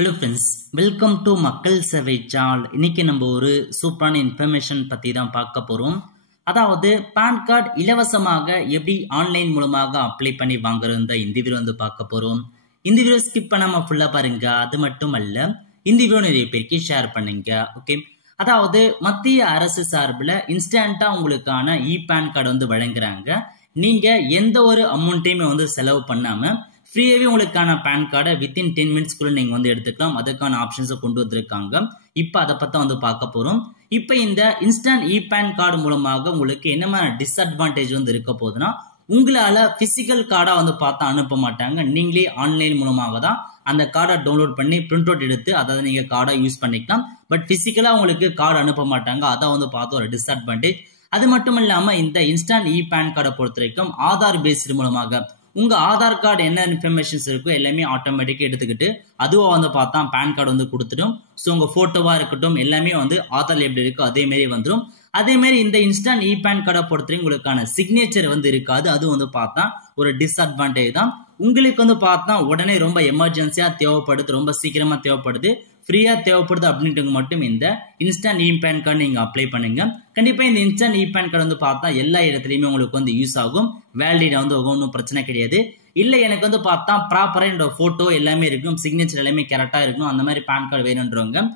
Hello friends, welcome to மக்கள் சேவை channel. இன்னைக்கு நம்ம ஒரு சூப்பரான இன்ஃபர்மேஷன் பற்றி தான் பார்க்க போகிறோம். அதாவது பேன் கார்டு இலவசமாக எப்படி ஆன்லைன் மூலமாக அப்ளை பண்ணி வாங்குறது இந்த வீடியோ பார்க்க போகிறோம். இந்த வீடியோ ஸ்கிப் பண்ணாமல் ஃபுல்லாக பாருங்க. அது மட்டும் அல்ல, இந்த வீடியோ நிறைய பேருக்கு ஷேர் பண்ணுங்க. ஓகே, அதாவது மத்திய அரசு சார்பில் இன்ஸ்டன்ட்டாக உங்களுக்கான பேன் கார்டு வழங்குறாங்க. நீங்கள் எந்த ஒரு அமௌண்ட்டையுமே செலவு பண்ணாமல் ஃப்ரீயாகவே உங்களுக்கான பேன் கார்டை வித்தின் 10 மினிட்ஸ்க்குள்ள நீங்கள் எடுத்துக்கலாம். அதுக்கான ஆப்ஷன்ஸை கொண்டு வந்திருக்காங்க. இப்போ அதை பற்றி பார்க்க போகிறோம். இப்போ இந்த இன்ஸ்டன்ட் பேன் கார்டு மூலமாக உங்களுக்கு என்ன மாதிரி டிஸ்அட்வான்டேஜ் இருக்க போகுதுன்னா, உங்களால் பிசிக்கல் கார்டாக பார்த்தா அனுப்ப மாட்டாங்க. நீங்களே ஆன்லைன் மூலமாக தான் அந்த கார்டை டவுன்லோட் பண்ணி பிரிண்ட் அவுட் எடுத்து அதாவது நீங்கள் கார்டை யூஸ் பண்ணிக்கலாம். பட் பிசிக்கலாக உங்களுக்கு கார்டு அனுப்ப மாட்டாங்க. அதான் பார்த்து ஒரு டிஸ்அட்வான்டேஜ். அது மட்டும் இல்லாமல் இந்த இன்ஸ்டன்ட் பேன் கார்டை பொறுத்த வரைக்கும் ஆதார் பேஸ்டு மூலமாக உங்க ஆதார் கார்டு என்ன இன்ஃபர்மேஷன்ஸ் இருக்கோ எல்லாமே ஆட்டோமேட்டிக்கா எடுத்துக்கிட்டு அதுவா பார்த்தா பேன் கார்டு கொடுத்துடும். ஸோ உங்க போட்டோவா இருக்கட்டும் எல்லாமே ஆதார்ல எப்படி இருக்கோ அதே மாதிரி வந்துடும். அதே மாதிரி இந்த இன்ஸ்டன்ட் பேன் கார்டை பொறுத்தவரைக்கும் உங்களுக்கான சிக்னேச்சர் இருக்காது. அது பார்த்தா ஒரு டிஸ்அட்வான்டேஜ் தான். உங்களுக்கு பார்த்தா உடனே ரொம்ப எமர்ஜென்சியா தேவைப்படுது, ரொம்ப சீக்கிரமா தேவைப்படுது, ஃப்ரீயா தேவைப்படுது அப்படின்ட்டு மட்டும் இந்த இன்ஸ்டன்ட் பேன் கார்டு நீங்க அப்ளை பண்ணுங்க. கண்டிப்பா இந்த இன்ஸ்டன்ட் பேன் கார்டு பார்த்தா எல்லா இடத்துலயுமே உங்களுக்கு யூஸ் ஆகும். வேலிட் ஒன்றும் பிரச்சனை கிடையாது. இல்ல எனக்கு பார்த்தா ப்ராப்பரா என்னோட போட்டோ எல்லாமே இருக்கும், சிக்னேச்சர் எல்லாமே கரெக்டா இருக்கும், அந்த மாதிரி பேன் கார்டு வேணும்ன்றவங்க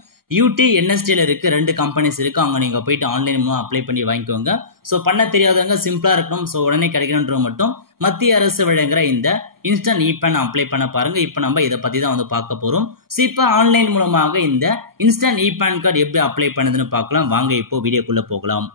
UT NSTல இருக்கு 2 கம்பெனிஸ் இருக்கு. அவங்க நீங்க போயிட்டு ஆன்லைன் மூலம் அப்ளை பண்ணி வாங்கிக்கோங்க. ஸோ பண்ண தெரியாதவங்க சிம்பிளா இருக்கணும், ஸோ உடனே கிடைக்கணுன்ற மட்டும் மத்திய அரசு வழங்குற இந்த இன்ஸ்டன்ட் பேன் அப்ளை பண்ண பாருங்க. இப்போ நம்ம இதை பத்தி தான் பார்க்க போறோம். ஸோ இப்போ ஆன்லைன் மூலமாக இந்த இன்ஸ்டன்ட் பேன் கார்டு எப்படி அப்ளை பண்ணுதுன்னு பார்க்கலாம். வாங்க இப்போ வீடியோக்குள்ள போகலாம்.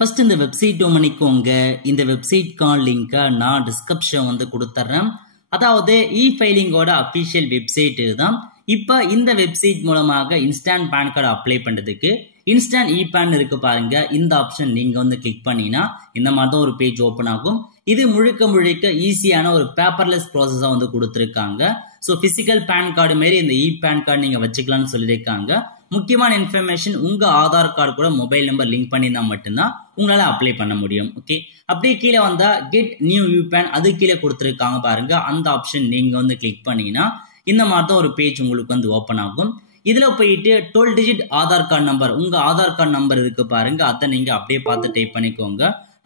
ஃபர்ஸ்ட் இந்த வெப்சைட் பண்ணிக்கோங்க. இந்த வெப்சைட்கான லிங்கை நான் டிஸ்கிரிப்ஷன் கொடுத்துட்றேன். அதாவது ஃபைலிங்கோட அபிஷியல் வெப்சைட் தான். இப்போ இந்த வெப்சைட் மூலமாக இன்ஸ்டன்ட் பேன் கார்டு அப்ளை பண்றதுக்கு இன்ஸ்டன்ட் பேன் இருக்கு பாருங்க. இந்த ஆப்ஷன் நீங்க கிளிக் பண்ணினா இந்த மாதிரி தான் ஒரு பேஜ் ஓப்பன் ஆகும். இது முழுக்க ஈஸியான ஒரு பேப்பர்லெஸ் ப்ராசஸா கொடுத்துருக்காங்க. ஸோ பிசிக்கல் பேன் கார்டு மாரி இந்த பேன் கார்டு நீங்க வச்சுக்கலாம்னு சொல்லியிருக்காங்க. முக்கியமான இன்ஃபர்மேஷன் உங்க ஆதார் கார்டு கூட மொபைல் நம்பர் லிங்க் பண்ணினா மட்டும்தான் உங்களால அப்ளை பண்ண முடியும். ஓகே, அப்படியே கீழே வந்தா கெட் நியூ பேன் அது கீழே கொடுத்துருக்காங்க பாருங்க. அந்த ஆப்ஷன் நீங்க கிளிக் பண்ணீங்கன்னா இந்த மாதிரி தான் ஒரு பேஜ் உங்களுக்கு ஓப்பன் ஆகும். இதுல போயிட்டு 12 டிஜிட் ஆதார் கார்டு நம்பர், உங்க ஆதார் கார்டு நம்பர் இருக்கு பாருங்க, அதை நீங்க அப்படியே பார்த்து டைப் பண்ணிக்கோங்க.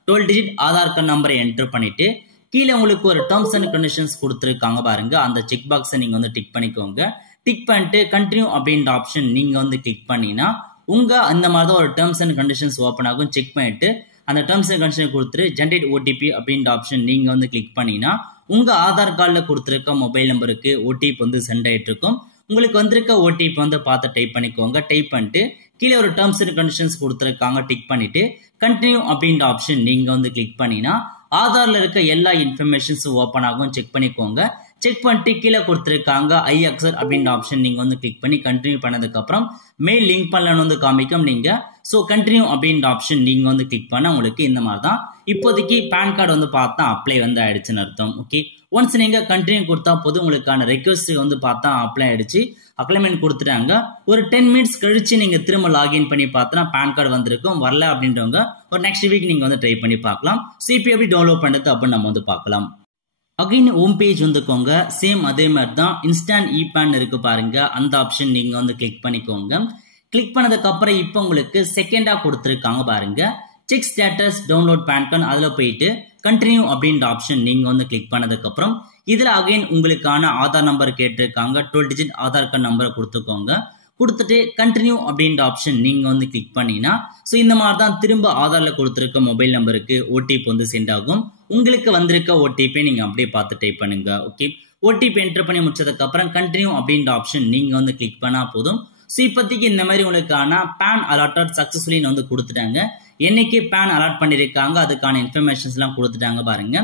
12 டிஜிட் ஆதார் கார்டு நம்பரை என்டர் பண்ணிட்டு கீழே உங்களுக்கு ஒரு டேர்ம்ஸ் அண்ட் கண்டிஷன்ஸ் கொடுத்துருக்காங்க பாருங்க. அந்த செக் பாக்ஸை நீங்க டிக் பண்ணிக்கோங்க. டிக் பண்ணிட்டு கண்டினியூ அப்படின்ற ஆப்ஷன் நீங்க கிளிக் பண்ணினா உங்க அந்த மாதிரி தான் ஒரு டேர்ம்ஸ் அண்ட் கண்டிஷன்ஸ் ஓப்பன் ஆகும். செக் பண்ணிட்டு அந்த டேர்ம்ஸ் அண்ட் கண்டிஷன் கொடுத்துட்டு ஜென்ரேட் OTP அப்படின்ற ஆப்ஷன் நீங்க கிளிக் பண்ணினா உங்க ஆதார் கார்டில் கொடுத்துருக்க மொபைல் நம்பருக்கு OTP சென்ட் ஆயிட்டு இருக்கும். உங்களுக்கு வந்திருக்க OTP பார்த்து டைப் பண்ணிக்கோங்க. டைப் பண்ணிட்டு கீழே ஒரு டேர்ம்ஸ் அண்ட் கண்டிஷன்ஸ் கொடுத்துருக்காங்க. டிக் பண்ணிட்டு கண்டினியூ அப்படின்ற ஆப்ஷன் நீங்க கிளிக் பண்ணினா ஆதார்ல இருக்க எல்லா இன்ஃபர்மேஷன்ஸும் ஓப்பன் ஆகும். செக் பண்ணிக்கோங்க. செக் பண்ணிட்டு கீழே கொடுத்துருக்காங்க ஐ அக்செப்ட் அப்படின்ற ஆப்ஷன் நீங்க கிளிக் பண்ணி கண்டினியூ பண்ணதுக்கு அப்புறம் மெயில் லிங்க் பண்ணலன்னு காமிக்கும் நீங்க. ஸோ கண்டினியூ அப்படின்ற ஆப்ஷன் நீங்க கிளிக் பண்ண உங்களுக்கு இந்த மாதிரி தான் இப்போதைக்கு பேன் கார்டு பார்த்தா அப்ளை ஆயிடுச்சுன்னு அர்த்தம். ஓகே, ஒன்ஸ் நீங்க கண்டினியூ கொடுத்தா போதும் உங்களுக்கான ரெக்வஸ்ட் பார்த்தா அப்ளை ஆயிடுச்சு. அக்ளைமெண்ட் கொடுத்துட்டாங்க. ஒரு 10 மினிட்ஸ் கழிச்சு நீங்க திரும்ப லாகின் பண்ணி பார்த்தா பேன் கார்டு வந்திருக்கும். வரல அப்படின்றவங்க ஒரு நெக்ஸ்ட் வீக் நீங்க ட்ரை பண்ணி பார்க்கலாம். சிபி எப்படி டவுன்லோட் பண்றது அப்படின்னு நம்ம பார்க்கலாம். அகைன் ஹோம் பேஜ் வந்துக்கோங்க. சேம் அதே மாதிரி தான் இன்ஸ்டன்ட் பேன் இருக்கு பாருங்க. அந்த ஆப்ஷன் நீங்க கிளிக் பண்ணிக்கோங்க. கிளிக் பண்ணதுக்கு அப்புறம் இப்போ உங்களுக்கு செகண்டா கொடுத்துருக்காங்க பாருங்க, check status download PAN card. அதுல போயிட்டு கண்டினியூ அப்படின்ற ஆப்ஷன் நீங்க கிளிக் பண்ணதுக்கு அப்புறம் இதுல அகைன் உங்களுக்கான ஆதார் நம்பர் கேட்டிருக்காங்க. 12 டிஜிட் ஆதார் கார்டு நம்பரை கொடுத்துக்கோங்க. கொடுத்துட்டு கண்டினியூ அப்படின்ற ஆப்ஷன் நீங்க கிளிக் பண்ணினா ஸோ இந்த மாதிரி தான் திரும்ப ஆதார்ல கொடுத்துருக்க மொபைல் நம்பருக்கு OTP சென்ட் ஆகும். உங்களுக்கு வந்திருக்க OTP நீங்க அப்படியே பார்த்து டைப் பண்ணுங்க. ஓகே, OTP என்டர் பண்ணி முடிச்சதுக்கு அப்புறம் கண்டினியூ அப்படின்ற ஆப்ஷன் நீங்க கிளிக் பண்ணா போதும். ஸோ இப்போதைக்கு இந்த மாதிரி உங்களுக்கான பேன் அலாட்டட் சக்சஸ்ஃபுல்லி கொடுத்துட்டாங்க. என்னைக்கு பேன் அலாட் பண்ணிருக்காங்க அதுக்கான இன்ஃபர்மேஷன்ஸ் எல்லாம் கொடுத்துட்டாங்க பாருங்க.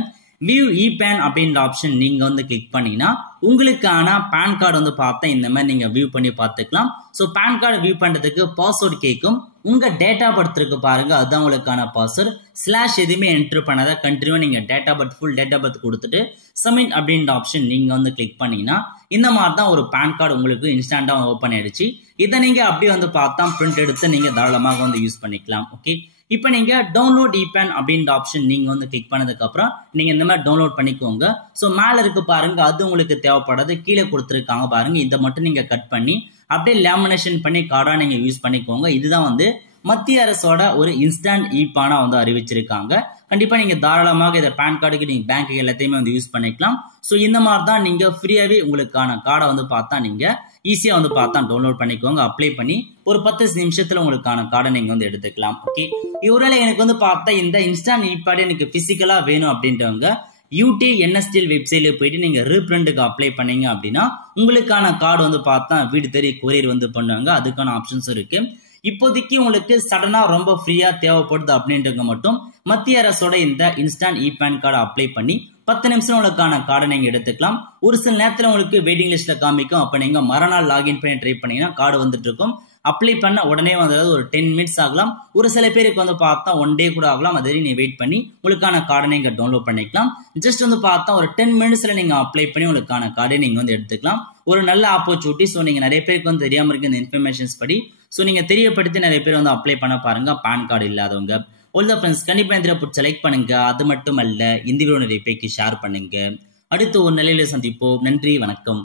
வியூ பேன் அப்படின்ற ஆப்ஷன் நீங்க கிளிக் பண்ணினா உங்களுக்கான பேன் கார்டு பார்த்தா இந்த மாதிரி நீங்க வியூ பண்ணி பார்த்துக்கலாம். ஸோ பேன் கார்டு வியூ பண்றதுக்கு பாஸ்வேர்டு கேட்கும். உங்க டேட்டா பர்த் இருக்கு பாருங்க, அதுதான் உங்களுக்கான பாஸ்வேர்டு. ஸ்லாஷ் எதுவுமே என்டர் பண்ணாத கண்டினியூ நீங்க data birth full data birth கொடுத்துட்டு சப்மிட் அப்படின்ற ஆப்ஷன் நீங்க கிளிக் பண்ணினா இந்த மாதிரி தான் ஒரு பேன் கார்டு உங்களுக்கு இன்ஸ்டன்டா ஓப்பன் ஆயிடுச்சு. இதை நீங்க அப்படியே பார்த்தா பிரிண்ட் எடுத்து நீங்க தாராளமாக யூஸ் பண்ணிக்கலாம். ஓகே, இப்போ நீங்க டவுன்லோட் இபேன் அப்படின்ற ஆப்ஷன் நீங்க வந்து கிளிக் பண்ணதுக்கு அப்புறம் நீங்க இந்த மாதிரி டவுன்லோட் பண்ணிக்கோங்க. ஸோ மேல இருக்கு பாருங்க, அது உங்களுக்கு தேவைப்படாது, கீழே கொடுத்துருக்காங்க பாருங்க, இதை மட்டும் நீங்க கட் பண்ணி அப்படியே லேமினேஷன் பண்ணி கார்டா நீங்க யூஸ் பண்ணிக்கோங்க. இதுதான் வந்து மத்திய அரசோட ஒரு இன்ஸ்டன்ட் இபானா வந்து அறிவிச்சிருக்காங்க. கண்டிப்பா நீங்க தாராளமாக இதை பேன் கார்டுக்கு நீங்க பேங்க்கு எல்லாத்தையுமே வந்து யூஸ் பண்ணிக்கலாம். ஸோ இந்த மாதிரி தான் நீங்க ஃப்ரீயாவே உங்களுக்கான கார்டை வந்து பார்த்தா நீங்க ஈஸியா வந்து பார்த்தா டவுன்லோட் பண்ணிக்கோங்க. அப்ளை பண்ணி ஒரு 10 நிமிஷத்துல உங்களுக்கான கார்டை நீங்க வந்து எடுத்துக்கலாம். ஓகே, ஒருவேளை எனக்கு வந்து பார்த்தா இந்த இன்ஸ்டன்ட் இபாட் எனக்கு பிசிக்கலா வேணும் அப்படின்றவங்க UTNSTL வெப்சைட்ல போயிட்டு நீங்க ரீபிரிண்ட்டுக்கு அப்ளை பண்ணீங்க அப்படின்னா உங்களுக்கான கார்டு வந்து பார்த்தா வீடு தேடி கொரியர் வந்து பண்ணுவாங்க. அதுக்கான ஆப்ஷன்ஸ் இருக்கு. இப்போதைக்கு உங்களுக்கு சடனா ரொம்ப ஃப்ரீயா தேவைப்படுது அப்படின்றவங்க மட்டும் மத்திய அரசோட இந்த இன்ஸ்டன்ட் இபேன் கார்டு அப்ளை பண்ணி 10 நிமிஷம் உங்களுக்கான கார்டை நீங்க எடுத்துக்கலாம். ஒரு சில நேரத்தில் உங்களுக்கு வெயிட்டிங் லிஸ்ட்ல காமிக்கும். அப்ப நீங்க மறுநாள் லாகின் பண்ணி ட்ரை பண்ணீங்கன்னா கார்டு வந்துட்டு இருக்கும். அப்ளை பண்ண உடனே வந்து ஒரு 10 மினிட்ஸ் ஆகலாம். ஒரு சில பேருக்கு வந்து பார்த்தா 1 டே கூட ஆகலாம். அது நீங்க வெயிட் பண்ணி உங்களுக்கான கார்டை நீங்க டவுன்லோட் பண்ணிக்கலாம். ஜஸ்ட் வந்து பார்த்தா ஒரு 10 மினிட்ஸ்ல நீங்க அப்ளை பண்ணி உங்களுக்கான கார்டை நீங்க வந்து எடுத்துக்கலாம். ஒரு நல்ல ஆப்பர்ச்சுனிட்டி. ஸோ நீங்க நிறைய பேருக்கு வந்து தெரியாம இருக்கு இந்த இன்ஃபர்மேஷன்ஸ் படி. ஸோ நீங்க தெரியப்படுத்தி நிறைய பேர் வந்து அப்ளை பண்ண பாருங்க, பேன் கார்டு இல்லாதவங்க. ஆல் தி ஃப்ரெண்ட்ஸ், கண்டிப்பா இந்த வீடியோ செலக்ட் பண்ணுங்க. அது மட்டும் அல்ல, இந்த வீடியோ நிறைய பேருக்கு ஷேர் பண்ணுங்க. அடுத்து ஒரு நிலையில சந்திப்போம். நன்றி, வணக்கம்.